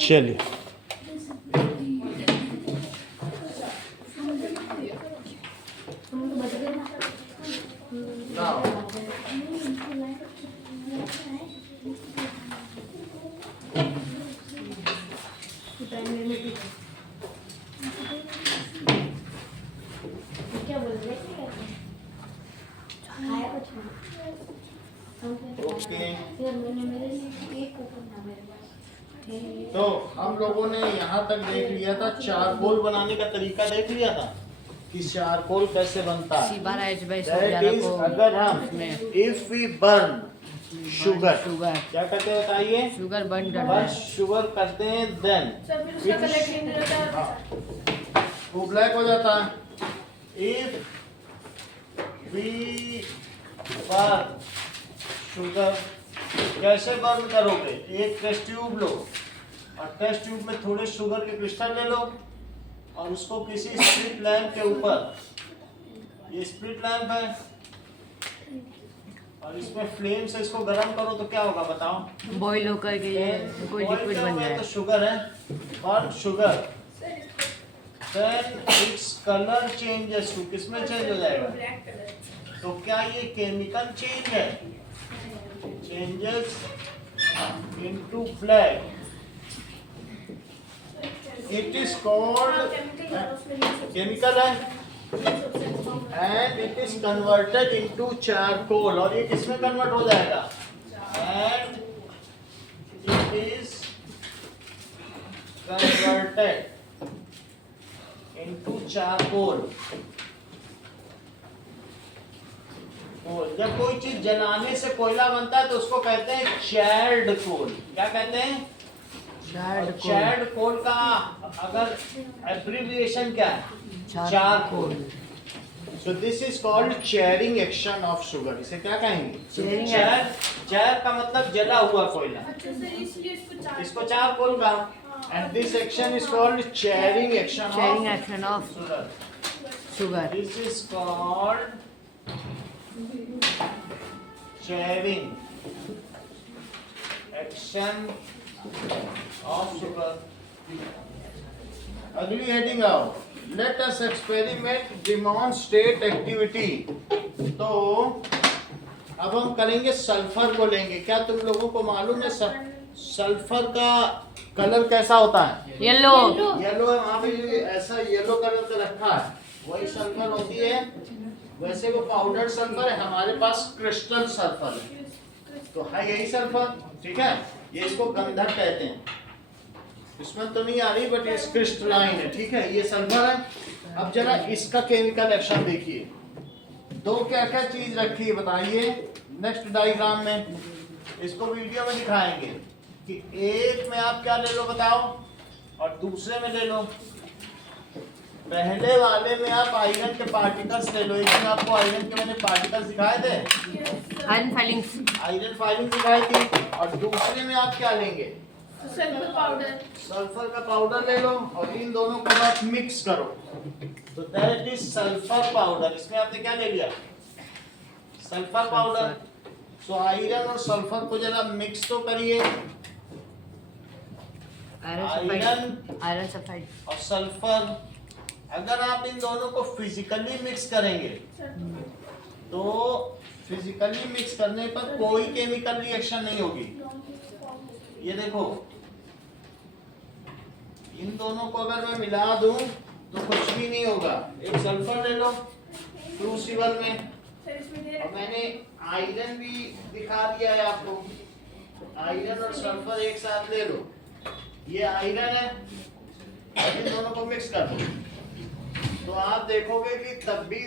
चलिए तो हम लोगों ने यहाँ तक देख लिया था, चारकोल बनाने का तरीका देख लिया था कि चारकोल कैसे बनता है। That is, अगर हम इफ वी बर्न शुगर क्या करते हैं बताइए, शुगर बर्न बस शुगर करते हैं देन वो ब्लैक हो जाता है। इफ वी बर्न शुगर कैसे बर्न करोगे, एक टेस्ट ट्यूब लो और टेस्ट ट्यूब में थोड़े शुगर के क्रिस्टल ले लो और उसको किसी स्प्लिट लैंप के ऊपर, ये स्प्लिट लैंप है और इसमें फ्लेम से इसको गर्म करो तो क्या होगा बताओ, बॉईल होकर के ये कोई लिक्विड बन जाए। तो शुगर है और sugar then its colour changes to, किसमें चेंज हो जाएगा, तो क्या ये केमिकल चेंज है, changes into black, it is called chemical है and it is converted into charcoal, और ये किसमें कन्वर्ट हो जाएगा, and it is converted into charcoal. जब कोई चीज जलाने से कोयला बनता है तो उसको कहते हैं चैर्ड कोल। क्या कहते हैं, चैर्ड कोल का अगर एब्रिविएशन क्या है, charcoal. So this is called charring action of sugar. इसे क्या कहेंगे, चैर का मतलब जला हुआ कोयला, इसको चारकोल का, and this action is called charring action of sugar. This is called charring action of sugar. अगली हेडिंग आओ, let us experiment demonstrate activity. तो अब हम करेंगे सल्फर को लेंगे। क्या तुम लोगों को मालूम है सल्फर का कलर कैसा होता है, येलो। येलो है, वहाँ पे ऐसा येलो कलर का रखा है, वही सल्फर होती है। वैसे वो पाउडर सल्फर है, हमारे पास क्रिस्टल सल्फर है, तो है यही सल्फर, ठीक है। ये इसको गंधक कहते हैं, इसमें तो नहीं आ रही बट ये क्रिस्टलाइन है, ठीक है, ये सल्फर है। अब जरा इसका केमिकल एक्शन देखिए, दो क्या क्या चीज रखी है बताइए नेक्स्ट डायग्राम में, इसको वीडियो में दिखाएंगे कि एक में आप क्या ले लो बताओ और दूसरे में ले लो। पहले वाले में आप आयरन के पार्टिकल्स ले लो, एक में आपको आयरन के मैंने पार्टिकल्स दिखाए थे, आयरन फाइलिंग दिखाई थी, और दूसरे में आप क्या लेंगे, सल्फर का पाउडर ले लो और इन दोनों को आप मिक्स करो, तो दैट इज सल्फर पाउडर। इसमें आपने क्या ले लिया, सल्फर पाउडर। सो आयरन और सल्फर को जरा मिक्स तो करिए, आयरन सल्फाइड और सल्फर। अगर आप इन दोनों को फिजिकली मिक्स करेंगे तो फिजिकली मिक्स करने पर कोई केमिकल रिएक्शन नहीं होगी। ये देखो, इन दोनों को अगर मैं मिला दूं तो कुछ भी नहीं होगा। एक सल्फर ले लो क्रूसिबल में, और मैंने आयरन भी दिखा दिया है आपको, आयरन और सल्फर एक साथ ले लो, ये आयरन है, इन दोनों को मिक्स कर दो तो आप देखोगे कि तब भी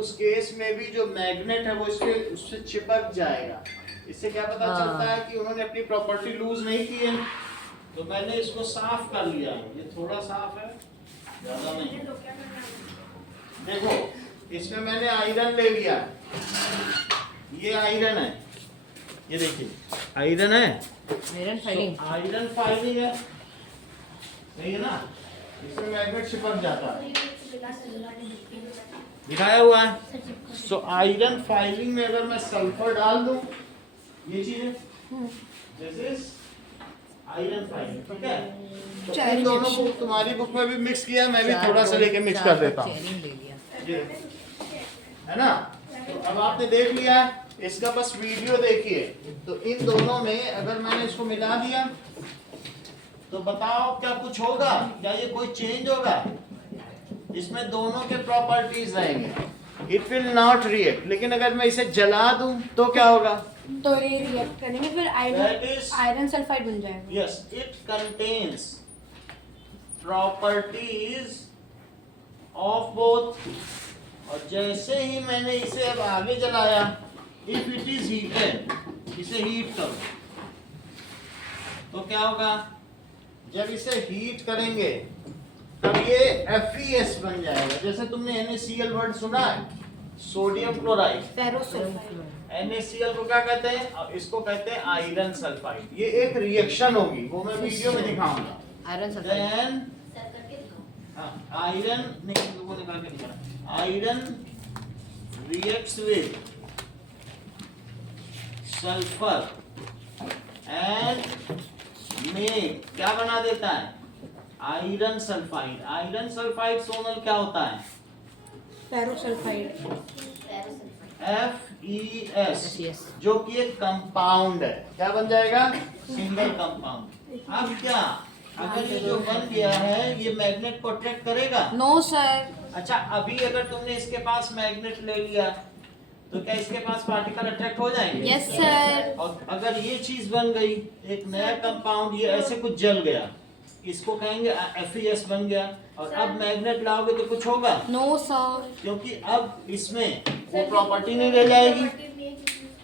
उस केस में भी जो मैग्नेट है वो उससे चिपक जाएगा। इससे क्या पता चलता है कि उन्होंने अपनी प्रॉपर्टी लूज नहीं की है। तो मैंने इसको साफ कर लिया, ये थोड़ा साफ है, ज्यादा नहीं। देखो इसमें मैंने आयरन ले लिया, ये आयरन है, ये देखिए आयरन है, आयरन फाइलिंग है, सही है ना, इसमें मैग्नेट चिपक जाता है, दिखाया हुआ है। सो आयरन फाइलिंग में अगर मैं सल्फर डाल दूं, ये चीज है, दिस इज आयरन फाइबर, ठीक है। तो चेरी इन दोनों मिक्स। को तुम्हारी बुक में भी मिक्स किया, मैं भी चार थोड़ा सा को- लेके मिक्स चार कर देता हूँ, चेरी ले लिया। ये है ना। तो अब आपने देख लिया, इसका बस वीडियो देखिए। तो इन दोनों में अगर मैंने इसको मिला दिया तो बताओ क्या कुछ होगा, क्या ये कोई चेंज होगा? इसमें दोनों के प्रॉपर्टीज रहेंगे, इट विल नॉट रिएक्ट। लेकिन अगर मैं इसे जला दूं तो क्या होगा? तो ये रिएक्ट करेंगे, फिर That is- आयरन सल्फाइड बन जाएगा। Yes, it contains properties of both. और जैसे ही मैंने इसे अब आगे जलाया, इफ इट इज हीटेड, इसे हीट करो तो क्या होगा? जब इसे हीट करेंगे तब ये FeS बन जाएगा। जैसे तुमने NaCl वर्ड सुना है, सोडियम क्लोराइड। फेरोसल्फाइड। NaCl को क्या कहते हैं? और इसको कहते हैं आयरन सल्फाइड। ये एक रिएक्शन होगी, वो मैं वीडियो में दिखाऊंगा। Iron sulphide. देन आयरन वो निकाल के निकाला, iron reacts with sulphur and make क्या बना देता है? Iron sulphide. Iron sulphide Sonal क्या होता है? फेरोसल्फाइड। FeS, FeS, जो कि एक कंपाउंड है। क्या बन जाएगा? Single compound. अब क्या, अगर ये जो बन गया है ये मैग्नेट को अट्रैक्ट करेगा? No sir. अच्छा, अभी अगर तुमने इसके पास मैग्नेट ले लिया तो क्या इसके पास पार्टिकल अट्रैक्ट हो जाएंगे? Yes sir. और अगर ये चीज बन गई, एक नया कंपाउंड, ये ऐसे कुछ जल गया, इसको कहेंगे FeS बन गया। और अब मैग्नेट लाओगे तो कुछ होगा? No sir. क्योंकि अब इसमें वो प्रॉपर्टी नहीं रह जाएगी।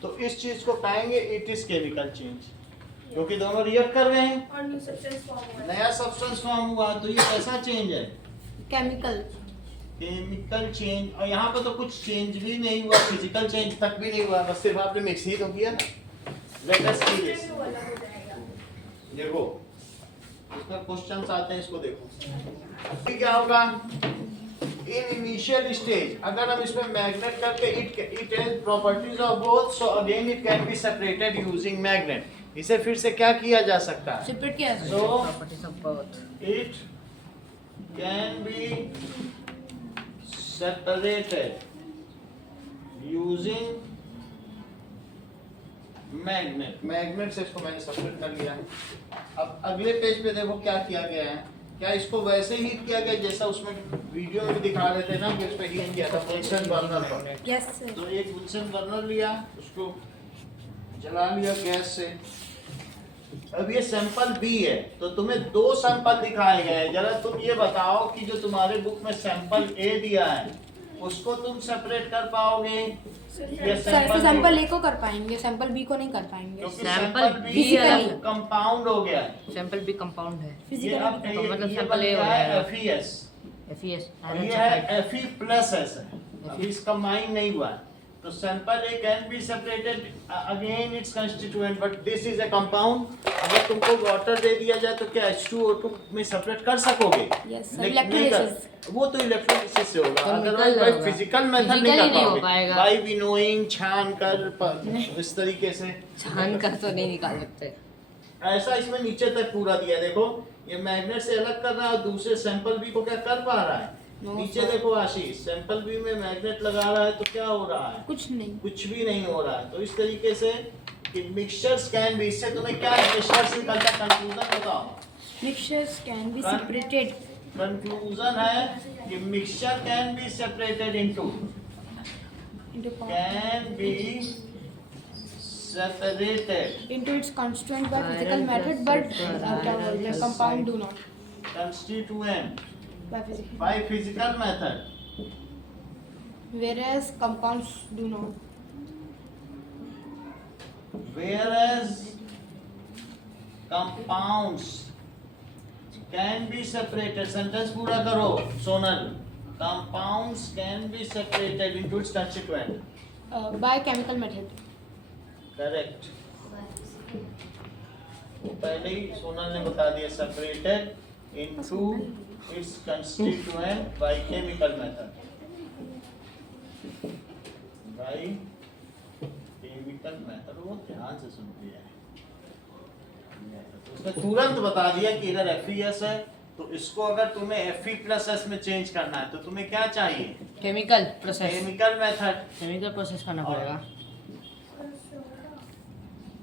तो इस चीज को कहेंगे इट इज केमिकल चेंज, क्योंकि दोनों रिएक्ट कर रहे हैं, और न्यू सब्सटेंस फॉर्म हुआ है। नया सब्सटेंस फॉर्म हुआ। तो ये कैसा चेंज है? केमिकल। Chemical change. और यहाँ पर तो कुछ चेंज भी नहीं हुआ, फिजिकल चेंज तक भी नहीं हुआ, बस सिर्फ आपने मिक्स ही तो किया ना। Let us see this. वो अलग हो जाएगा। देखो इसमें क्वेश्चंस आते हैं, इसको देखो। अभी क्या होगा? इन इनिशियल स्टेज अगर हम इसमें मैग्नेट करके it has properties of both, so again it can be separated using magnet. इसे फिर से क्या किया जा सकता है? सेपरेट किया So properties of both. it can be separated using magnet. Magnet से इसको मैंने सेपरेट कर लिया है। अब अगले पेज पे देखो क्या किया गया है। क्या इसको वैसे हीट किया गया जैसा उसमें वीडियो में भी दिखा रहे थे ना कि उस पे हीट किया था बुनसन बर्नर पर। Yes sir. तो एक बुनसन बर्नर लिया, उसको जला लिया गैस से। अब ये सैंपल बी है, तो तुम्हें दो सैंपल दिखाए गए हैं। जरा तुम ये बताओ कि जो तुम्हारे बुक में सैंपल ए दिया है उसको तुम सेपरेट कर पाओगे? ये सर सैंपल ए को कर पाएंगे, सैंपल बी को नहीं कर पाएंगे। क्योंकि सैंपल सैंपल B बी अलग। कंपाउंड हो गया है। सैंपल भी कंपाउंड है। ये फिजिकल। अब तो मतलब ये सैंपल बन ए हो गया है जाएगा। FeS, FeS और आयरन ये सल्फाइड। है Fe+S है। अभी इसका माइन नहीं हुआ है। तो sample A can be separated again it's constituent, but this is a compound. अगर तुमको वाटर दे दिया जाए तो क्या H2O2 में सेपरेट कर सकोगे? Yes sir. नहीं इलेक्ट्रोलिसिस। कर- वो तो इलेक्ट्रोलिसिस से होगा, Chemical अदरवाइज बाय होगा। फिजिकल मेथड Physically नहीं कर नहीं हो पाओगे। पाएगा। बाय विनोइंग, छान कर इस तरीके से छान कर तो नहीं निकाल सकते। ऐसा इसमें नीचे तक पूरा दिया। देखो ये मैग्नेट से अलग कर रहा है, दूसरे सैंपल बी को क्या कर पा रहा है? No, नीचे sir. देखो आशीष, सैंपल बी में मैग्नेट लगा रहा है तो क्या हो रहा है? कुछ नहीं। कुछ भी नहीं हो रहा है। तो इस तरीके से कि मिक्सचर्स कैन बी, इससे तुम्हें क्या निष्कर्ष निकलता है? कंक्लूजन बताओ। Mixtures can be Con- separated. Conclusion है कि mixture can be separated into, can be separated into its constituent by physical Iron method, plus but sulfur, क्या iron बोलते हैं, plus compound do not constituent by physical, by physical method, whereas compounds do not. whereas compounds can be separated. Sentence पूरा करो Sonal. Compounds can be separated into its constituent. By chemical method. Correct. पहले ही सोनल ने बता दिया, separated into its constituent by chemical method. By chemical method, वो ध्यान से सुनती है। उसने तुरंत बता दिया कि इधर FeS है, तो इसको अगर तुम्हें Fe+S में चेंज करना है तो तुम्हें क्या चाहिए? Chemical process, chemical method chemical process करना पड़ेगा।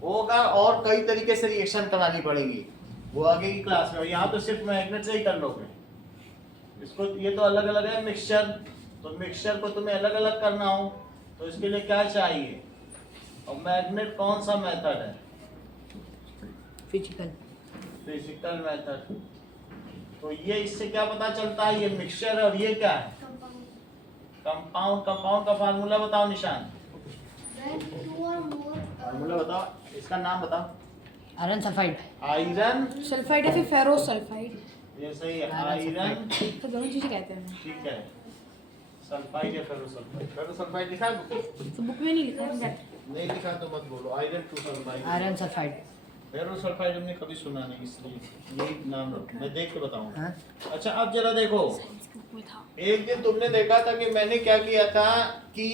होगा और कई तरीके से रिएक्शन करानी पड़ेगी, वो आगे की क्लास में। यहाँ तो सिर्फ मैग्नेट से ही कर लोगे इसको। ये तो अलग अलग है मिक्सचर, तो मिक्सचर को तुम्हें अलग अलग करना हो तो इसके लिए क्या चाहिए? और मैग्नेट कौन सा मेथड है? Physical, physical method. तो ये इससे क्या पता चलता है? ये मिक्सचर है और ये क्या है? कंपाउंड। कंपाउंड का फार्मूला बताओ निशान। फार्मूला बताओ, इसका नाम बताओ। आयरन सल्फाइड, आयरन सल्फाइड या फिर फेरो सल्फाइड, ये सही है, आयरन तो दोनों चीजें कहते हैं। ठीक है। सल्फाइड या फेरोसल्फाइड? फेरोसल्फाइड लिखा है बुक? तो बुक में नहीं लिखा है। नहीं लिखा तो मत बोलो। Iron to sulphide, iron sulphide. Ferrosulphide हमने कभी सुना नहीं, इसलिए यही नाम रखो। मैं देख के बताऊंगा। हाँ? अच्छा अब जरा देखो, बुक में था। एक दिन तुमने देखा था कि मैंने क्या किया था कि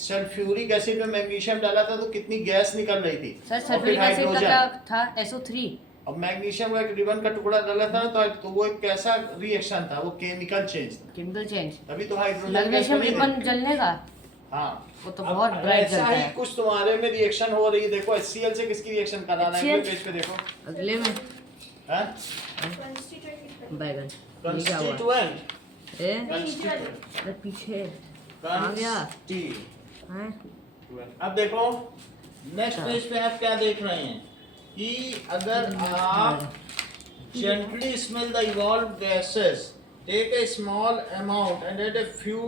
सल्फ्यूरिक एसिड में मैग्नीशियम डाला था तो कितनी गैस निकल रही थी। सर और फिर सल्फ्यूरिक एसिड का हाइड्रोजन। क्या था? SO3। अब मैग्नीशियम का एक रिबन का टुकड़ा डाला था ना तो वो एक कैसा रिएक्शन था? वो केमिकल चेंज था, केमिकल चेंज। तभी तो हाइड्रोजन मैग्नीशियम गैस बनी रिबन थी। जलने का, हाँ वो तो अब बहुत ब्राइट ऐसा जलता ही है। कुछ तुम्हारे में रिएक्शन हो रही है। देखो HCl से किसकी रिएक्शन कराना है? HCl? पेज पे देखो। अगले में हैं? बैगन, ये क्या हुआ? कंस्टिट्यूएंट, ए कंस्टिट्यूएंट, अरे पीछे आ गया। कंस्टिट्यूएंट। हैं? अब देखो नेक्स्ट पेज पे आप क्या देख रहे हैं कि अगर आप gently smell the evolved gases, take a small amount and add a few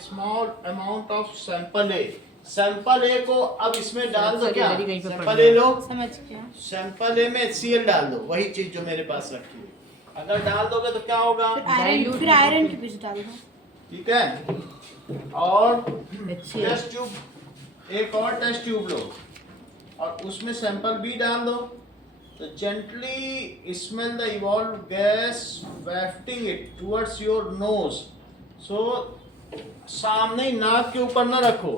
small amount of sample A. Sample A को अब इसमें डाल दो। क्या सैंपल ए लो, समझ गया। सैंपल ए में HCl डाल दो, वही चीज जो मेरे पास रखी है। अगर डाल दोगे तो क्या होगा? फिर आयरन की पीस डाल दो। ठीक है। और HCl। टेस्ट ट्यूब, एक और टेस्ट ट्यूब लो और उसमें सैंपल बी डाल दो। तो gently smell the evolve gas wafting it towards your nose. So सामने ही नाक के ऊपर ना रखो,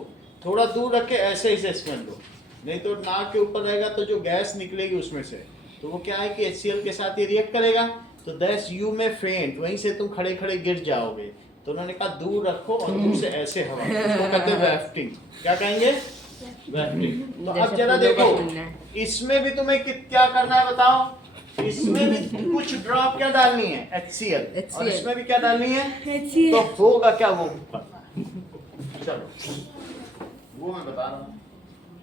थोड़ा दूर रख के ऐसे ही स्मेल लो, नहीं तो नाक के ऊपर रहेगा तो जो गैस निकलेगी उसमें से तो वो क्या है कि HCl के साथ ये रिएक्ट करेगा तो दैट्स यू में फेंट, वहीं से तुम खड़े खड़े गिर जाओगे। तो उन्होंने कहा दूर रखो और दूर से ऐसे हवा, इसको कहते हैं वैफ्टिंग। क्या कहेंगे? वैफ्टिंग। तो अब जरा देखो इसमें भी तुम्हें क्या करना है बताओ? इसमें भी कुछ ड्रॉप क्या डालनी है? HCl। और इसमें भी क्या डालनी है? तो होगा क्या वो करना है। चलो वो मैं बता रहा हूँ।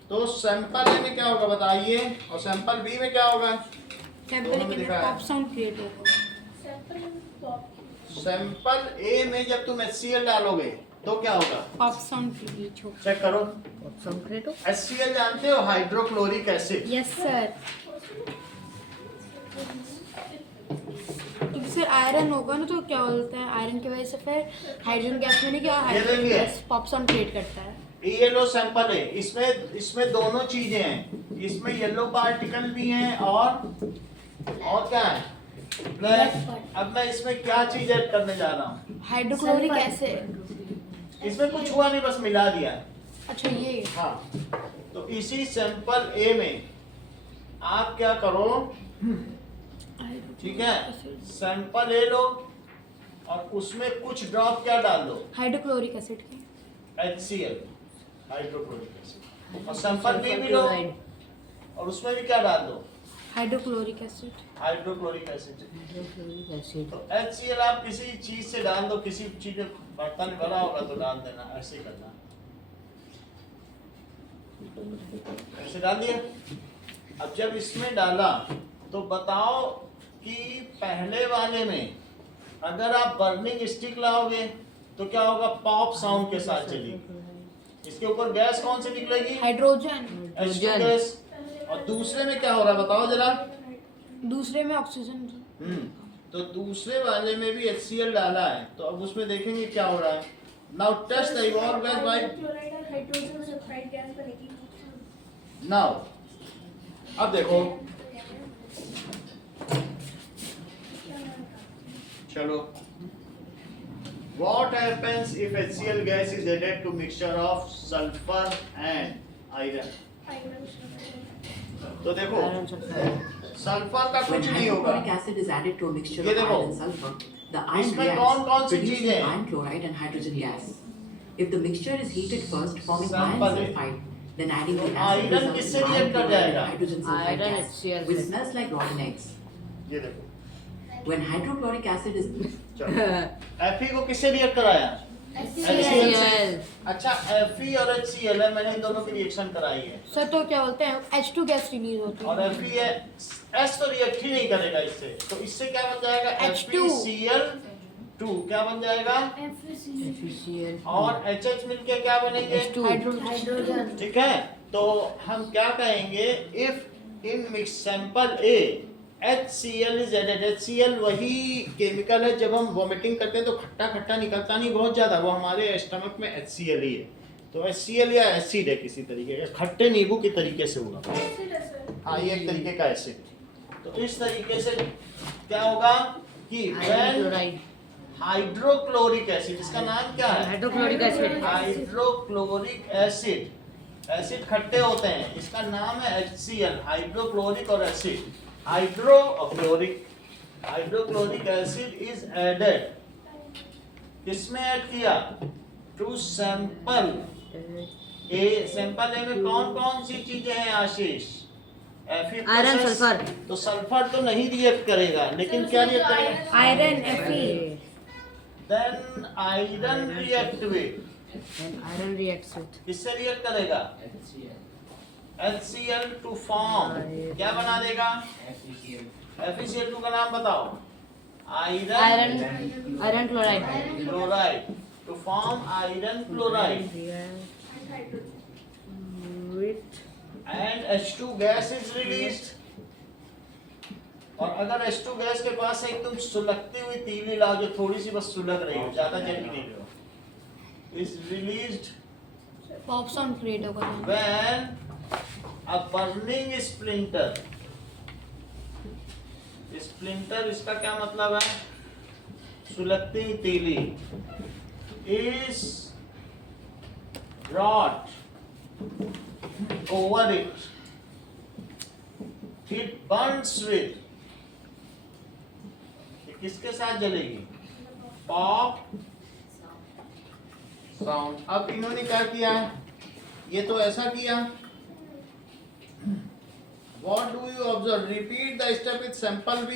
तो सैंपल ए में क्या होगा बताइए, और सैंपल बी में क्या होगा? सैंपल के अंदर पॉप साउंड क्रिएट होगा। सैंपल ए में जब तुम HCl डालोगे तो क्या होगा? पॉप साउंड क्रिएट होगा। चेक करो। संक्रेटो HCl जानते हो? Hydrochloric acid. Yes sir. तो सर आयरन होगा ना तो क्या बोलते हैं, आयरन की वजह से फिर हाइड्रोजन गैस में नहीं क्या hydrogen gas pop sound create करता है। ये लो सैंपल है, इसमें दोनों चीजें हैं, इसमें येलो पार्टिकल भी हैं और क्या है? ब्लैक। अब मैं इसमें क्या चीज ऐड करने जा रहा हूँ? Hydrochloric acid. इसमें कुछ हुआ नहीं, बस मिला दिया। अच्छा ये। हाँ तो इसी सैंपल ए में आप क्या करो, ठीक है, सैंपल ले लो और उसमें कुछ ड्रॉप क्या डाल दो? हाइड्रोक्लोरिक एसिड की। HCl, hydrochloric acid. और सैंपल बी भी लो और उसमें भी क्या डाल दो? Hydrochloric acid. Hydrochloric acid. तो HCl आप किसी चीज से डाल दो, किसी चीज में बर्तन भरा होगा तो डाल देना, ऐसे करना। ऐसे डाल दिया। अब जब इसमें डाला तो बताओ कि पहले वाले में अगर आप बर्निंग स्टिक लाओगे तो क्या होगा? पॉप साउंड के साथ चलेगी। इसके ऊपर गैस कौन सी निकलेगी? हाइड्रोजन। H2 gas. और दूसरे में क्या हो रहा है बताओ जरा? दूसरे में ऑक्सीजन। तो दूसरे वाले में भी HCl डाला है, तो अब उसमें देखेंगे क्या हो रहा है। Now test the evolve gas by hydrogen sulphide gas बनेगी। नाउ अब देखो, चलो what happens if HCl gas is added to mixture of sulfur and iron? तो देखो सल्फर का When कुछ नहीं होगा। hydrochloric acid is added to a mixture ये of देखो, iron and sulfur, the iron इसमें reacts, कौन-कौन सी producing चीजें हैं? iron chloride and hydrogen gas. If the mixture is heated first, forming iron Sample है। sulfide, then adding the तो acid iron results किससे in iron react कर chloride and जाएगा? hydrogen sulfide Iron gas, HCl which से। smells like rotten eggs. ये देखो, When hydrochloric acid is चलो Fe को किससे रिएक्ट कराया? HCl से। HCl। अच्छा Fe और HCl है, मैंने इन दोनों की रिएक्शन कराई है सर तो क्या बोलते हैं H2 गैस रिलीज होती और है Fe है, S तो रिएक्ट ही नहीं करेगा इससे, तो इससे क्या बन जाएगा? H2। FeCl2 क्या बन जाएगा? HCl। और HH मिलके क्या बनेंगे? H2। हाइड्रोजन ठीक है, तो हम क्या कहेंगे? If in mix sample A HCl is added. HCl वही केमिकल है, जब हम वोमिटिंग करते हैं तो खट्टा खट्टा निकलता नहीं बहुत ज्यादा, वो हमारे स्टमक में HCl ही है। तो HCl या एसिड है किसी तरीके का, खट्टे नींबू के तरीके से होगा। हाँ, ये एक तरीके का एसिड। तो इस तरीके से क्या होगा कि आयरन क्लोराइड। हाइड्रोक्लोरिक एसिड, इसका नाम क्या है? Hydrochloric acid. Hydrochloric acid. Acid खट्टे होते हैं, इसका नाम है HCl, हाइड्रोक्लोरिक और acid. Hydrochloric acid is added, किसमें ऐड किया? To sample A. Sample A में कौन कौन सी चीजें हैं आशीष? Iron, sulphur. तो सल्फर तो नहीं रिएक्ट करेगा, लेकिन क्या रिएक्ट करेगा? Iron Fe then iron react with, iron reacts with किससे रिएक्ट करेगा? HCl टू फॉर्म क्या बना देगा? FeCl2 का नाम बताओ। Iron chloride. Chloride to form iron chloride with and H2 gas is released. और अगर H2 गैस के पास एक तुम सुलगती हुई तीली लाओ, जो थोड़ी सी बस सुलग रही हो, ज्यादा जल भी नहीं रही हो, इज रिलीज्ड पॉप्सॉन क्रिएट होगा when a burning splinter, splinter इसका क्या मतलब है? सुलगती हुई तीली is brought over it, it burns with, ये किसके साथ जलेगी? Pop sound. अब इन्होंने क्या किया? ये तो ऐसा किया। What do you observe? Repeat the step with sample B.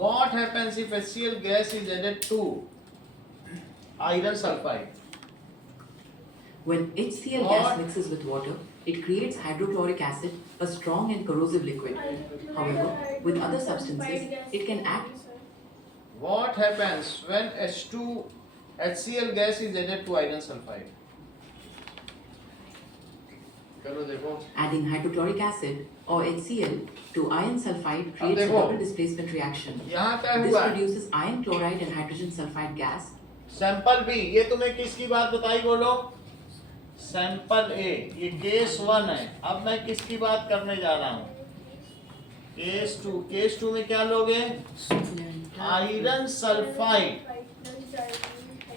What happens if HCl gas is added to iron sulfide? When HCl What? gas mixes with water, it creates hydrochloric acid, a strong and corrosive liquid. However, with other substances, it can act. What happens when HCl gas is added to iron sulfide? चलो देखो, Adding hydrochloric acid or HCl to iron sulfide creates a देखो। double displacement reaction. यहाँ क्या This हुआ? produces iron chloride and hydrogen sulfide gas. Sample B, ये तुम्हें किसकी बात बताई? बोलो। सैंपल ए, ये केस 1 है। अब मैं किसकी बात करने जा रहा हूँ? केस 2। केस 2 में क्या लोगे? Iron sulphide.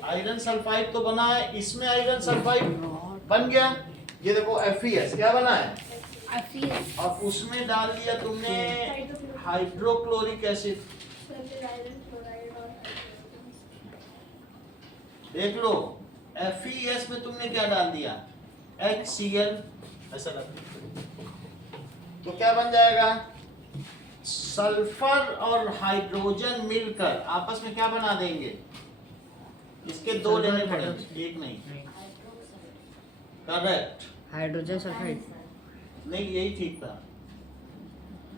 आयरन सल्फाइड तो बना है, इसमें आयरन सल्फाइड बन गया। ये देखो FeS क्या बना है? अब उसमें डाल दिया तुमने हाइड्रोक्लोरिक एसिड। देख लो, FeS में तुमने क्या डाल दिया? HCl, ऐसा डाल दिया। तो क्या बन जाएगा? सल्फर और हाइड्रोजन मिलकर आपस में क्या बना देंगे? इसके दो लेने पड़ेंगे, एक नहीं। करेक्ट। Hydrogen sulphide. नहीं, यही ठीक था।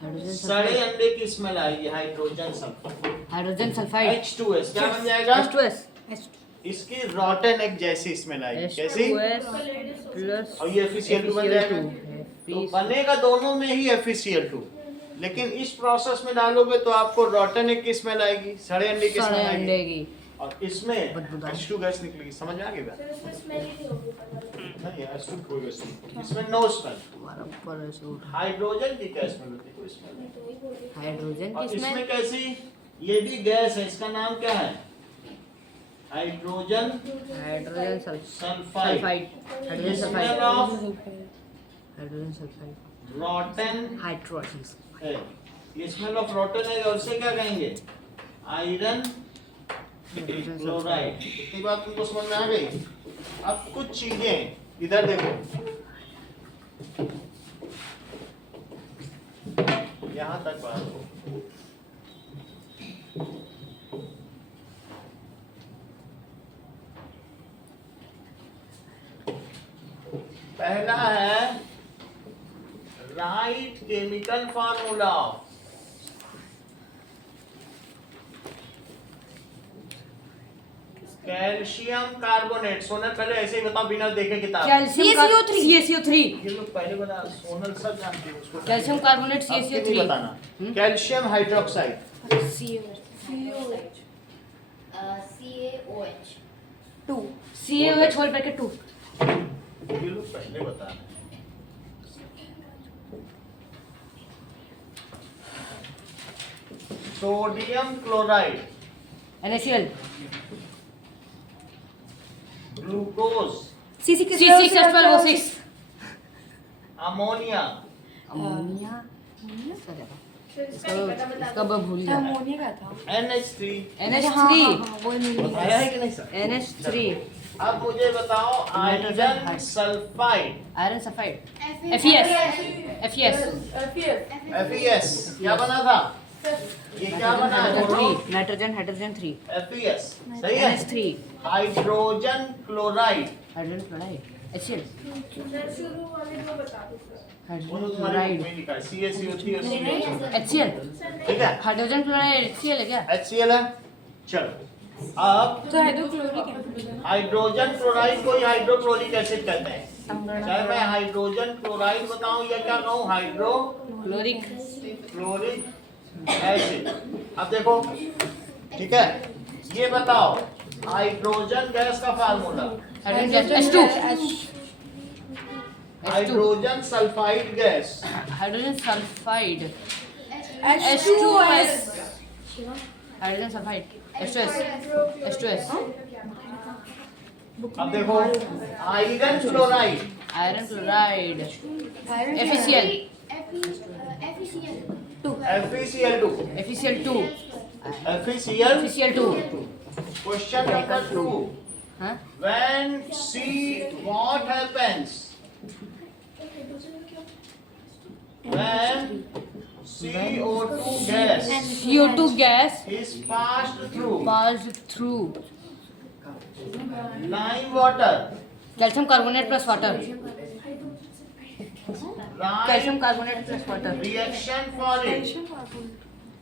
हाइड्रोजन सड़े अंडे की स्मेल आएगी। Hydrogen sulphide, hydrogen sulphide. H2S क्या बन जाएगा? H2S। इसकी रॉटन एग जैसी स्मेल आएगी। कैसी? H2S प्लस और ये FeCl2 बन जाएगा। तो बनेगा दोनों में ही FeCl2, लेकिन इस प्रोसेस में डालोगे तो आपको रॉटन एग की स्मेल आएगी, सड़े अंडे की स्मेल आएगी, और इसमें H2 गैस निकलेगी। समझ में आ गई बात? नहीं, H2 कोई गैस नहीं, इसमें नो स्मेल। हाइड्रोजन की क्या स्मेल होती है? कोई स्मेल नहीं। हाइड्रोजन और की स्मेल। इसमें कैसी? ये भी गैस है, इसका नाम क्या है? Hydrogen hydrogen sulphide. Hydrogen smell sulphide. Of hydrogen sulphide. रॉटन hydrogen है। ये स्मेल ऑफ रॉटन है और से क्या कहेंगे? Iron chloride. इतनी बात तुमको समझ में आ गई? अब कुछ चीजें इधर देखो, यहां तक बात हो। पहला है right chemical formula. Calcium carbonate. Sonal पहले ऐसे ही बताओ बिना देखे किताब। CaCO3 ये लोग पहले बता, सोनल सब जानते हैं उसको। कैल्शियम कार्बोनेट अब नहीं CaCO3 बताना। Calcium hydroxide CaOH whole bracket 2 ये लोग पहले बताना। Sodium chloride, NaCl glucose, C6H12O6 ammonia, ammonia इसका भूल गया अमोनिया का था NH3। NH3 बताया है कि नहीं सर? NH3 अब मुझे बताओ iron sulphide, iron sulphide FeS FeS क्या बना था? ये क्या बना है? बोलो। नाइट्रोजन हाइड्रोजन 3 FeS सही है। NH3 hydrogen chloride, hydrogen chloride HCl शुरू वाले दो बता दो सर। हाइड्रोजन क्लोराइड में लिखा है CaCO3 और CH2। HCl ठीक है, हाइड्रोजन क्लोराइड HCl है क्या? HCl है। चलो अब तो हाइड्रोक्लोरिक है। हाइड्रोजन क्लोराइड को ही हाइड्रोक्लोरिक एसिड कहते हैं। चाहे मैं हाइड्रोजन क्लोराइड बताऊं या क्या कहूं, हाइड्रोक्लोरिक क्लोरिक एसिड। अब देखो, ठीक है, ये बताओ हाइड्रोजन गैस का formula. Hydrogen gas H2 hydrogen sulphide gas, hydrogen sulphide H2S hydrogen sulphide H2S अब देखो iron chloride, iron chloride FeCl FeCl2 FeCl2 FeCl2। FeCl2 question number 2, हाँ when what happens when CO2 gas CO2 gas is passed through lime water, calcium carbonate plus water calcium right carbonate plus water reaction for it,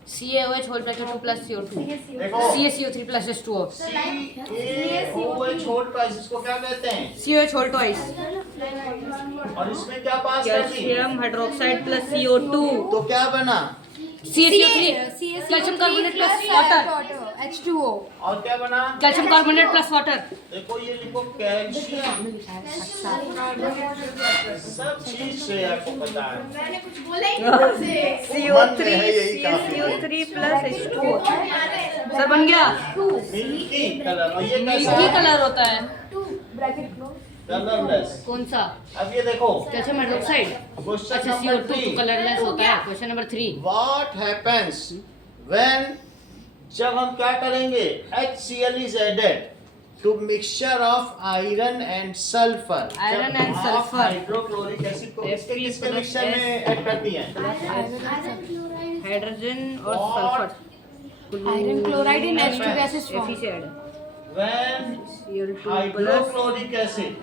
CaOH whole bracket 2 plus CO2 देखो CaCO3 plus H2O CaOH whole twice, इसको क्या कहते हैं? COH whole twice और इसमें क्या पास कर दी? Calcium hydroxide plus CO2 तो क्या बना? CaCO3 calcium carbonate plus water H2O और क्या बना? कैल्शियम कार्बोनेट प्लस वाटर देखो ये लिखो कैल्शियम, सब चीज से आपको पता है। मैंने कुछ बोला ही नहीं मन में है यही काफी है। CO3 प्लस H2O सर बन गया मिल्की कलर, और ये कैसा मिल्की है? कलर होता है कलरलेस। कौन सा अब ये देखो कैल्शियम हाइड्रोक्साइड क्वेश्चन अच्छा नंबर CO2 3, कलरलेस होता है question number 3 what happens when, जब हम क्या करेंगे, HCl is added to mixture of iron and sulfur। Iron जब and आप sulfur। हाइड्रोक्लोरिक एसिड को किसके Fe किसके plus मिक्सचर S। में ऐड करती हैं? हाइड्रोजन और What? Sulphur iron chloride in H2 gases Fe form से add When Cl2 plus hydrochloric acid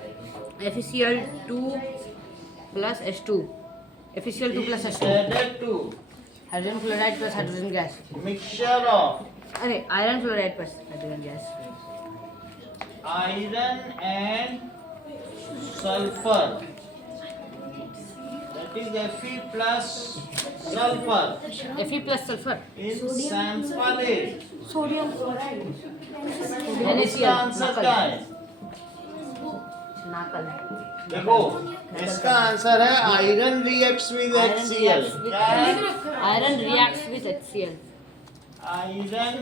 FeCl2 plus H2 FeCl2 plus is H2 added to hydrogen chloride plus hydrogen gas mixture of अरे iron chloride plus hydrogen gas iron and sulfur, that is Fe plus sulfur Fe plus sulphur in sample A। Sodium chloride और इसका answer क्या है? नाकल देखो इसका answer है iron reacts with HCl। क्या है? Iron reacts with HCl iron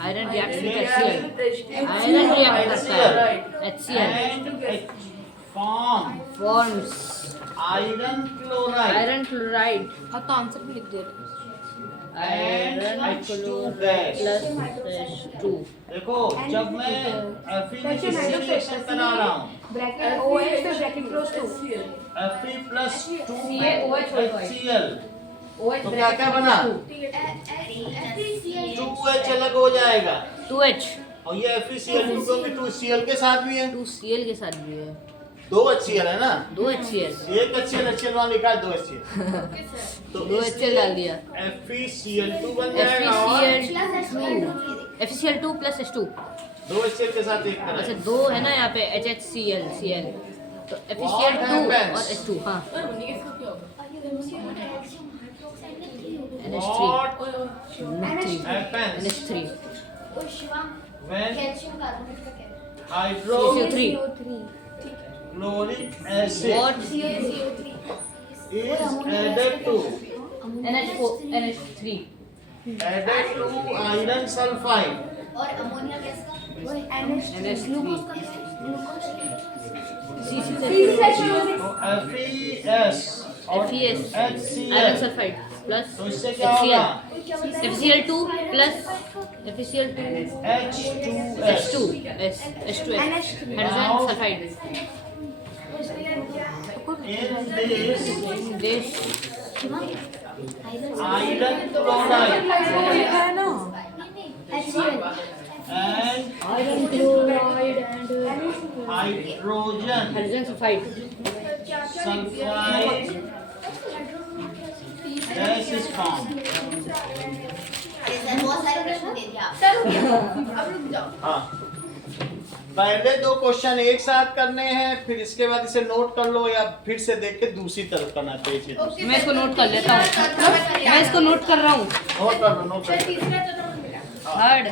iron reacts with HCl iron react करता है HCl and Forms iron chloride iron chloride और तो आंसर भी लिख दे रहे iron H2 chloride gas। plus H2 देखो जब मैं Fe से रिएक्शन करा रहा हूँ ब्रैकेट OH तो bracket close two Fe plus 2 CaOH होगा। HCl OH तो क्या क्या बना 2H अलग हो जाएगा 2H और ये FeCl2 क्योंकि 2Cl के साथ भी है 2Cl के साथ भी है 2 HCl है ना 2 HCl एक HCl वहाँ लिखा है 2 HCl तो 2 HCl डाल दिया FeCl2 बन जाएगा और FeCl2 plus H2 2 HCl के साथ एक अच्छा करें 2 है ना यहाँ पे HHCl Cl तो What FeCl2 happens? और H2 हाँ What NH3 happens NH3 when CO3 hydrochloric acid what is added to NH3 iron sulfide और अमोनिया गैस का NH3 FeS और FeS iron HCl sulfide plus तो इससे क्या होगा HCl FeCl2 plus FeCl2 H2S H2S hydrogen sulfide in this this iron chloride लिखा है ना and iron chloride and hydrogen hydrogen sulfide sulfide gas is formed बहुत सारे प्रश्न दे दिया हाँ पहले दो क्वेश्चन एक साथ करने हैं फिर इसके बाद इसे नोट कर लो या फिर से देख के दूसरी तरफ करना चाहिए मैं इसको नोट कर लेता हूँ मैं इसको नोट कर रहा हूँ नोट कर लो नोट कर लो तीसरा तो मिला Third,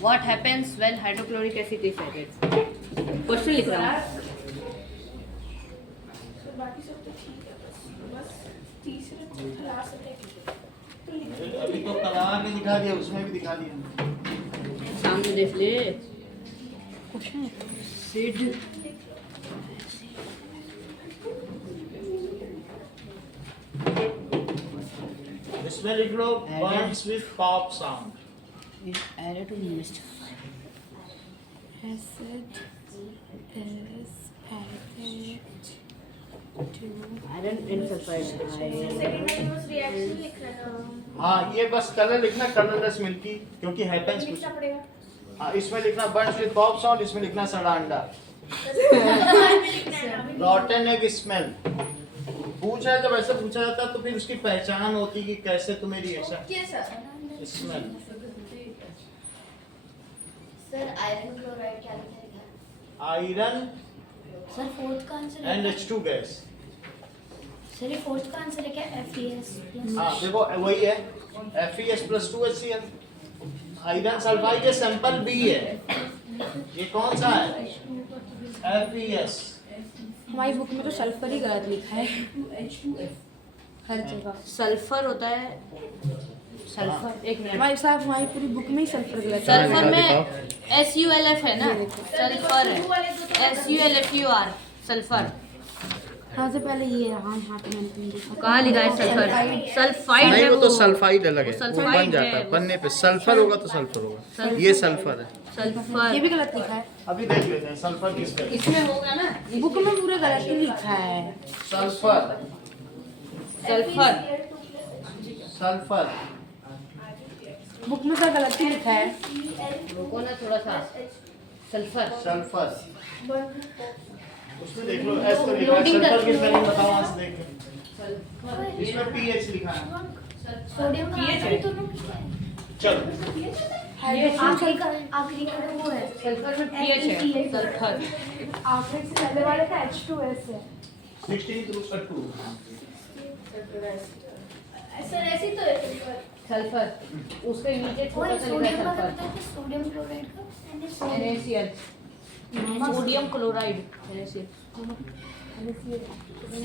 what happens when hydrochloric acid is added? Question लिख रहा हूँ बाकी सब तो ठीक है बस तीसरे को क्लास है अभी तो करा के दिखा दिया उसमें भी दिखा दिया सामने देख ले सिड इसमें लिख लो burns with pop sound is added to mist. acid is added to Iron and sulfide. Reaction लिखना ना हाँ ये बस कलर लिखना कलरलेस मिल्की क्योंकि हैपेंस कुछ लिखना पड़ेगा हाँ इसमें लिखना burns with pop sound इसमें लिखना सड़ा अंडा रॉटन एग स्मेल पूछा है जब ऐसे पूछा जाता है तो फिर उसकी पहचान होती कि कैसे तुम्हें reaction okay sir smell sir iron chloride क्या लिखा है आयरन सर फोर्थ का answer and H2 gas sir ये फोर्थ का आंसर है क्या FeS हाँ देखो वही है FeS plus 2HCl iron sulphide ये सैंपल B है ये कौन सा है FeS हमारी बुक में तो सल्फर ही गलत लिखा है हर जगह सल्फर होता है सल्फर एक मिनट हमारे साहब हमारी पूरी बुक में ही सल्फर गलत है सल्फर में SULF है ना सल्फर है SULFUR सल्फर हाँ से पहले ये हाँ यहाँ पे मैंने तुम देखा कहाँ लिखा है सल्फर सल्फाइड है नहीं वो तो वो सल्फाइड अलग है वो वो सल्फाइड बन जाता है, है वो- बनने पे सल्फर होगा तो सल्फर होगा ये सल्फर है ये सल्फर भी गलत लिखा है अभी देख लेते हैं सल्फर किस पे इसमें होगा ना बुक में पूरा गलत ही लिखा है सल्फर सल्फर सल्फर बुक में सब गलत ही लिखा है रुको ना थोड़ा सा सल्फर सल्फर उसमें देख लो एस तो लिखा है सल्फर की स्पेलिंग बताओ वहां से देख के इसमें पीएच लिखा है सोडियम का पीएच आंसर है। तो नहीं चलो आखिरी का तो वो है सल्फर में पीएच है सल्फर आखिर से पहले वाले का H2S है 16 थ्रू 2 सर ऐसे तो है सल्फर उसके नीचे और छोटा सा लिखा सोडियम का है पता है सोडियम क्लोराइड का NaCl sodium chloride NaCl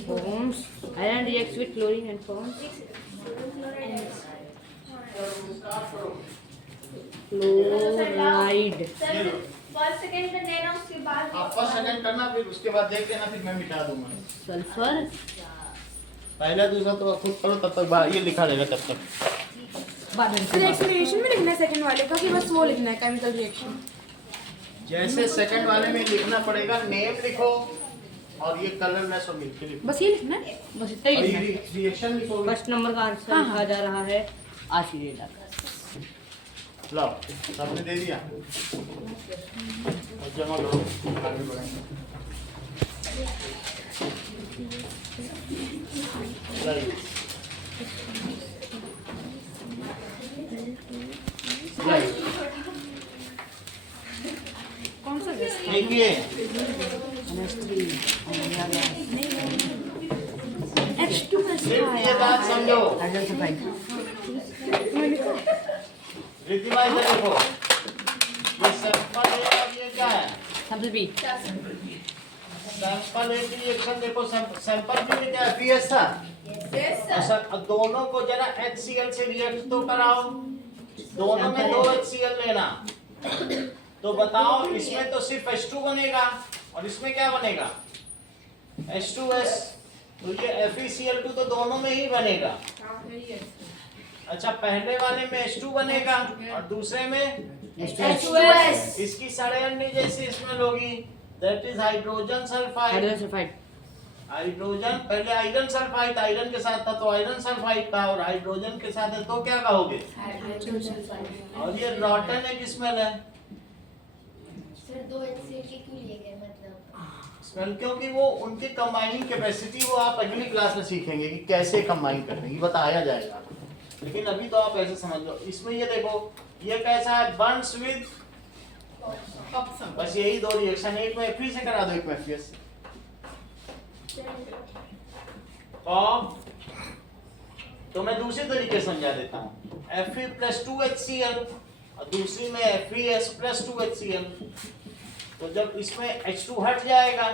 forms iron reacts with chlorine and forms chloride sir 1 second का नैनो आप फर्स्ट सेकंड करना, फिर उसके बाद देख लेना, फिर मैं मिटा दूंगा। सल्फर पहला दूसरा तो आप खुद करो, तब तक ये लिखा रहेगा तब तक। फिर एक्सप्लेनेशन में लिखना है सेकंड वाले का कि बस वो लिखना है केमिकल रिएक्शन? जैसे सेकंड वाले में लिखना पड़ेगा, नेम लिखो और ये कलरलेस और मिल्क लिखो। बस ये लिखना है? बस इतना ही लिखना है। रिएक्शन लिखोगे। फर्स्ट नंबर का आंसर हाँ, लिखा जा रहा है आसिड। लो, सबने दे दिया, अब जमा करो, आगे बढ़ेंगे। कौन सा? देखिए, H2S सिर्फ ये बात समझो। रिद्धिमा इधर देखो, ये सैंपल ए और ये क्या है? Sample B. सैंपल ए की रिएक्शन देखो, सैंपल बी में क्या FeS था? अच्छा, दोनों को जरा HCl से रिएक्ट तो कराओ, दोनों में 2 HCl लेना। तो बताओ, इसमें तो सिर्फ H2 बनेगा और इसमें क्या बनेगा? H2S। तो ये FeCl2 तो दोनों में ही बनेगा। अच्छा, पहले वाले में H2 बनेगा और दूसरे में H2S। इसकी सड़े जैसे इसमें लोगी, that is hydrogen sulphide. Hydrogen sulphide. Hydrogen पहले आयरन सल्फाइड, आयरन के साथ था तो आयरन सल्फाइड का, और हाइड्रोजन के साथ है तो क्या कहोगे? और ये रॉटन एक स्मेल है। सर 2 HCl के क्यों लिए गए मतलब? स्मेल क्योंकि वो उनकी कंबाइनिंग कैपेसिटी, वो आप अगली क्लास में सीखेंगे कि कैसे कंबाइन करने की बताया जाएगा, लेकिन अभी तो आप ऐसे समझ लो। इसमें ये देखो, ये कैसा है? बर्न्स विद, बस यही 2 रिएक्शन, एक में Fe से करा दो, एक में FeS। तो मैं दूसरे तरीके समझा देता हूँ, Fe + 2HCl और दूसरी में FeS + 2HCl। तो जब इसमें H2 हट जाएगा,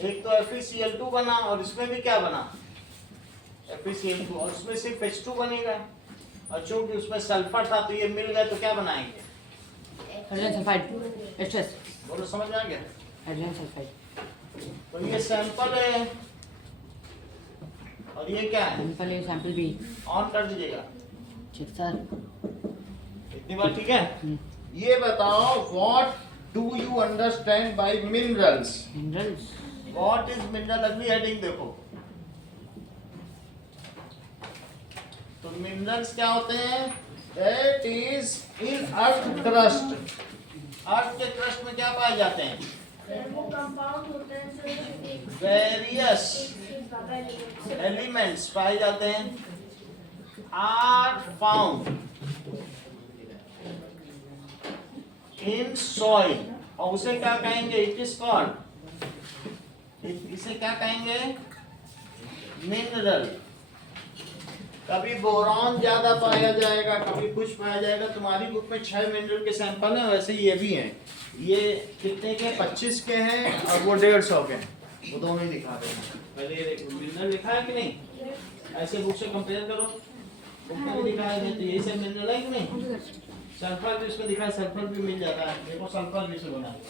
एक तो FeCl2 बना और इसमें भी क्या बना? FeCl2, और उसमें सिर्फ H2 बनेगा, और चूंकि उसमें सल्फर था तो ये मिल गया, तो क्या बनाएंगे? Hydrogen sulphide. H2S। बोलो, समझ आ गया? Hydrogen sulphide. तो ये सैंपल है और ये क्या है? Sample A, sample B. On कर दीजिएगा, ठीक सर। इतनी बात ठीक है? ये बताओ, what do you understand by minerals? Minerals. What is mineral? अगली हेडिंग देखो। तो मिनरल्स क्या होते हैं? That is in earth crust. Earth के क्रस्ट में क्या पाए जाते हैं? वो कंपाउंड होते हैं सर, वेरियस एलिमेंट्स पाए जाते हैं, आर फाउंड इन सॉइल। और उसे क्या कहेंगे? इट इज कॉल्ड, इसे क्या कहेंगे? मिनरल। कभी बोरॉन ज्यादा पाया जाएगा, कभी कुछ पाया जाएगा। तुम्हारी बुक में 6 मिनरल के सैंपल हैं, वैसे ये भी हैं। ये कितने के? 25 के हैं और वो 150 के हैं। वो दोनों ही दिखा रहे हैं। पहले ये देखो, मिनरल लिखा है कि नहीं? ऐसे बुक से कंपेयर करो, बुक में भी लिखा है, तो ये सब मिनरल है कि नहीं? सल्फर भी उसमें दिखा है, सल्फर भी मिल जाता है। देखो, सल्फर भी से बना है।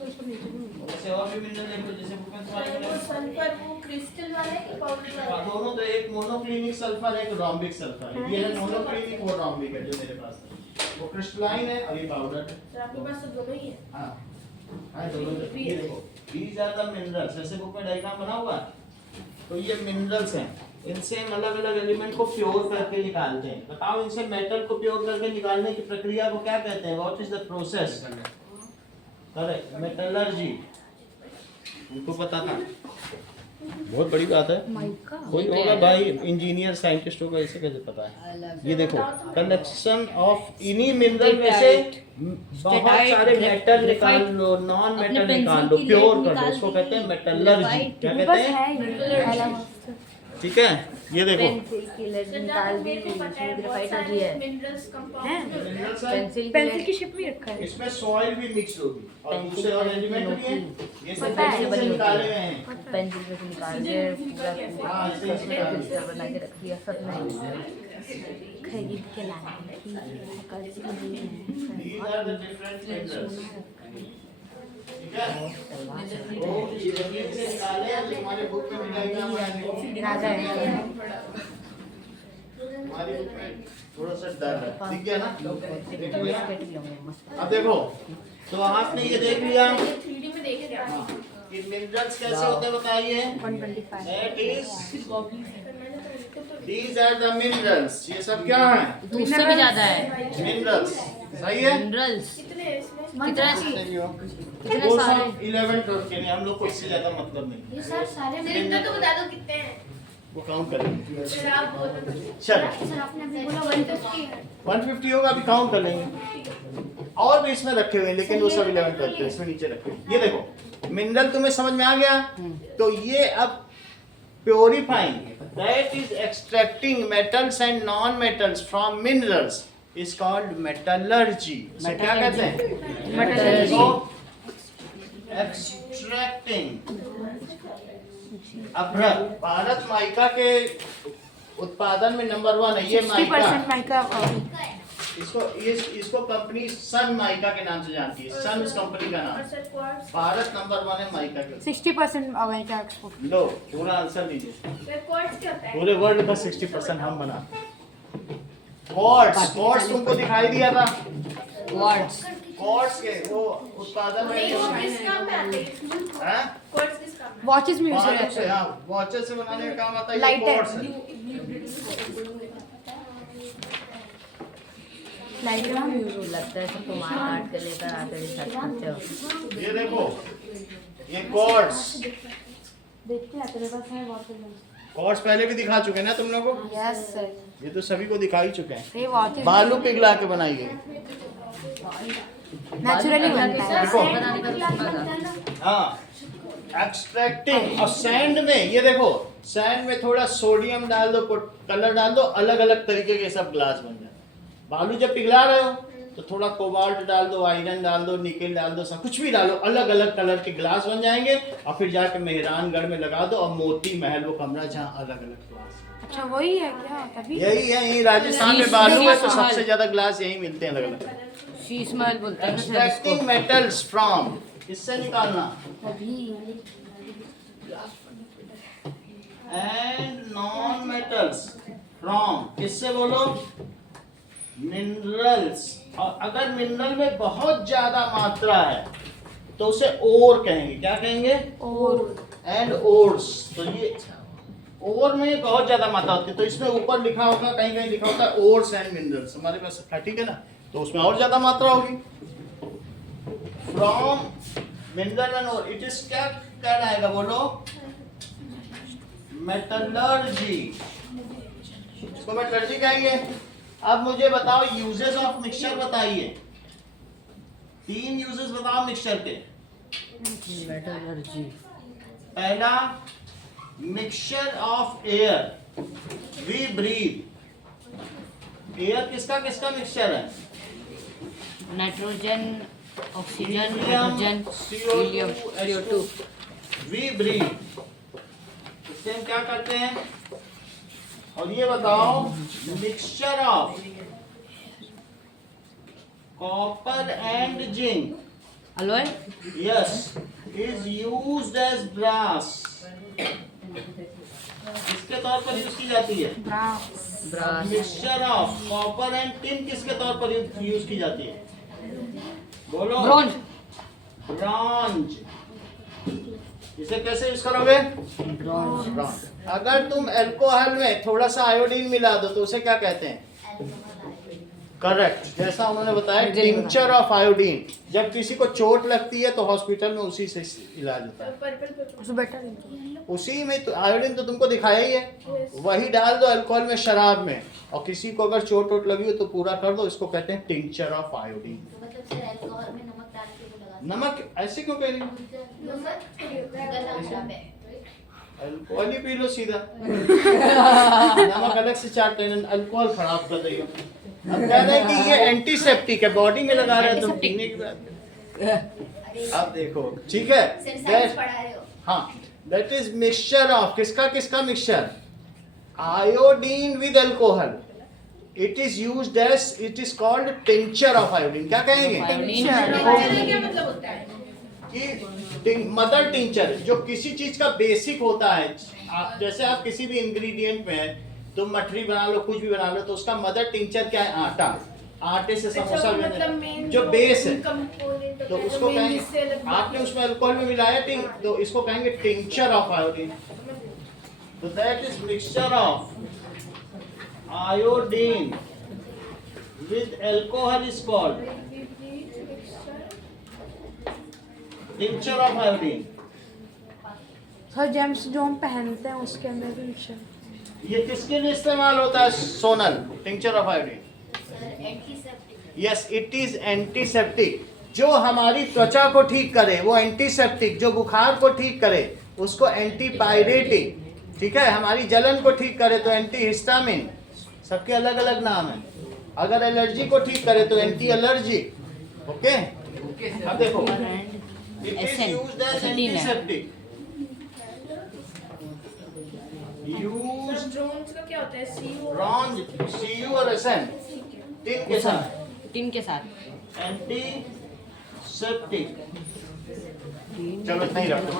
वैसे और भी मिनरल देखो, जैसे बुक में तुम्हारे वो सल्फर वो क्रिस्टल वाला है कि पाउडर वाला है? दोनों, तो एक मोनोक्लिनिक सल्फर है, एक रोम्बिक सल्फर है। ये है मोनोक्लिनिक, वो रोम्बिक है जो मेरे पास है। वो क्रिस्टलाइन है और ये पाउडर है। सर आपके पास तो दोनों ही है। हाँ, दोनों। ये देखो, these are the minerals। जैसे बुक में डायग्राम बना हुआ है, तो ये मिनरल्स हैं। इनसे हम अलग अलग एलिमेंट को प्योर करके निकालते हैं। बताओ, इनसे मेटल को प्योर करके निकालने की प्रक्रिया को क्या कहते हैं? What is the process? Correct, metallurgy. उनको पता था, बहुत बड़ी बात है। कोई होगा भाई इंजीनियर साइंटिस्ट होगा, इसे कैसे पता है? ये देखो, कलेक्शन ऑफ इन्हीं मिनरल में से बहुत सारे मेटल निकाल लो, नॉन मेटल निकाल लो, प्योर कर दो, उसको कहते हैं मेटलर्जी। क्या कहते हैं? ठीक है, ये देखो, पेंसिल की शेप में रखा है। इसमें सॉइल भी मिक्स होगी और दूसरे और एलिमेंट भी हैं। ये सब पेंसिल से निकाले गए हैं। पेंसिल से निकाल के पूरा हाँ, इससे इसमें डाल दो। पिक्चर बना के रख लिया सब में। खरीद के लाना है। These are the different minerals। ठीक है? वो यकीन से निकाले, तुम्हारे बुक में मिलेगा, हमारी बुक में थोड़ा सा डर है, दिख गया ना? दिख गया? अब देखो, तो आपने ये देख लिया 3D में देख लिया। कि मिनरल्स कैसे होते हैं बताइए। 125 That is, these are the minerals. ये सब क्या है? तो उससे भी ज्यादा है मिनरल्स, सही है? मिनरल्स कितने इसमें? कितना कितने सारे? 11 12 के नहीं, हम लोग को इससे ज्यादा मतलब नहीं। ये सर सारे इतना तो बता दो कितने हैं। वो काउंट करेंगे। फिर आप बोलो। चलो, सर आपने अभी बोला 150 है 150 होगा, अभी काउंट कर लेंगे। और भी इसमें रखे हुए हैं, लेकिन वो सब 11 12 के इसमें नीचे रखे हुए। ये देखो, मिनरल तुम्हें समझ में आ गया? तो ये अब purifying, that is extracting metals and non metals from minerals is called metallurgy. इसे क्या कहते हैं? Metallurgy. एक्सट्रैक्टिंग। अब भारत माइका के उत्पादन में नंबर 1 है। ये 60% माइका, माइका इसको कंपनी सन माइका के नाम से जानती है। सन इस कंपनी का नाम। और सर क्वार्ट्ज। भारत नंबर 1 है माइका के। 60% माइका एक्सपोर्ट। लो, पूरा आंसर लीजिए। सर क्वार्ट्ज क्या होता है? पूरे वर्ल्ड का 60% हम बनाते हैं। क्वार्ट्ज तुमको दिखाई दिया था। वर्ड्स क्वार्ट्ज के वो उत्पादन में नहीं, वो किस काम में आते हैं? हैं? क्वार्ट्ज किस काम में? वॉचेस में यूज वॉचेस रहते से, हैं। हाँ, वॉचेस से बनाने का काम आता है। ये Lighter. क्वार्ट्ज है। लाइटर में यूज होता लगता है सबको मार काट के लेकर आते हैं रिसर्च करते हो। ये देखो, ये क्वार्ट्ज। देखते हैं तेरे पास है वॉचेस। क्वार्ट्ज पहले भी दिखा चुके हैं ना तुम लोगों को? यस सर, ये तो सभी को दिखा ही चुके हैं। ये वॉचेस बालू पिघला के बनाई गई। नेचुरली बनता है। देखो, बनाने का तो पता था। हाँ, एक्सट्रैक्टिंग। और सैंड में, ये देखो, सैंड में थोड़ा सोडियम डाल दो, कलर डाल दो, अलग अलग तरीके के सब ग्लास बन जाए। बालू जब पिघला रहे हो तो थोड़ा कोबाल्ट डाल दो, आयरन डाल दो, निकेल डाल दो, सब कुछ भी डालो, अलग अलग कलर के ग्लास बन जाएंगे। और फिर जाके मेहरानगढ़ में लगा दो, और मोती महल वो कमरा जहाँ अलग अलग ग्लास। अच्छा वही है क्या? तभी यही है, यही राजस्थान में बालू है तो सबसे ज्यादा ग्लास यही मिलते हैं अलग अलग। शीश महल बोलते हैं ना शायद एक्सट्रैक्टिंग मेटल्स फ्रॉम, इससे निकालना। एंड नॉन मेटल्स फ्रॉम, किससे बोलो? मिनरल्स। और अगर मिनरल में बहुत ज्यादा मात्रा है तो उसे ओर कहेंगे। क्या कहेंगे? और एंड ओर्स। तो ये ओर में बहुत ज्यादा मात्रा होती है, तो इसमें ऊपर लिखा होगा, कहीं कहीं लिखा होता है ओर्स एंड मिनरल्स। हमारे पास था, ठीक है ना? तो उसमें और ज्यादा मात्रा होगी। From mineral and ore, it is क्या कहलाएगा बोलो? मेटलर्जी। इसको मेटलर्जी कहेंगे। अब मुझे बताओ यूजेस ऑफ मिक्सचर बताइए। 3 यूजेस बताओ मिक्सचर के। मेटलर्जी। पहला, mixture of air, we breathe. Air किसका किसका मिक्सचर है? Nitrogen, oxygen, helium, hydrogen, helium, CO2। We breathe. इससे हम क्या करते हैं? और ये बताओ, mixture of copper and zinc, alloy, yes, is used as brass. किसके तौर पर यूज की जाती है? Brass, mixture of copper and tin किसके तौर पर यूज की जाती है? बोलो। Bronze, bronze. इसे कैसे यूज करोगे? ब्रोंज। अगर तुम अल्कोहल में थोड़ा सा आयोडीन मिला दो तो उसे क्या कहते हैं? करेक्ट, जैसा उन्होंने बताया, टिंचर ऑफ आयोडीन। जब किसी को चोट लगती है तो हॉस्पिटल में उसी से इलाज होता है। उससे बेटर है। उसी में तो आयोडीन तो तुमको दिखाया ही है, वही डाल दो अल्कोहल में, शराब में, और किसी को अगर चोट वोट लगी हो तो पूरा कर दो। इसको कहते हैं टिंचर ऑफ आयोडीन। तो मतलब सर अल्कोहल में नमक डाल के वो लगा नमक ऐसे क्यों कह रही हो? नमक गला खराब है अल्कोहल ही पी लो सीधा। नमक अलग से चाटते हैं, अल्कोहल खराब कर रही हो। अब कह रहे हैं कि ये एंटीसेप्टिक है, बॉडी में लगा रहे हैं तुम पीने की बात। अब देखो, ठीक है, सर साइंस पढ़ा रहे हो हाँ, दैट इज मिक्सचर ऑफ किसका किसका mixture? Iodine with alcohol. It is used as, it is called tincture of iodine. क्या कहेंगे? आयोडीन। क्या मतलब होता है? कि मदर टिंचर जो किसी चीज का बेसिक होता है, जैसे आप किसी भी इंग्रेडिएंट में तुम मठरी बना लो, कुछ भी बना लो, तो उसका मदर टिंचर क्या है? आटा। आटे से समोसा मतलब जो बेस है, कंपोनेंट तो उसको कहेंगे, आपने उसमें अल्कोहल में मिलाया तो इसको कहेंगे टिंचर ऑफ आयोडीन। तो that is mixture of iodine with alcohol is called tincture of iodine। Sir James जो हम पहनते हैं उसके अंदर भी मिक्सचर। ये किसके लिए इस्तेमाल होता है Sonal? Tincture of iodine. Sir antiseptic. Yes, it is antiseptic. जो हमारी त्वचा को ठीक करे वो एंटीसेप्टिक, जो बुखार को ठीक करे उसको एंटीपायरेटिक, ठीक है, हमारी जलन को ठीक करे तो एंटीहिस्टामिन, सबके अलग अलग नाम है। अगर एलर्जी को ठीक करे तो एंटी एलर्जिक। ओके, अब देखो, it is used as antiseptic. Used bronze का क्या होता है? रॉन्ज CU और SN टिन के साथ, टिन के साथ एंटीसेप्टिक। चलो इतना ही रखो।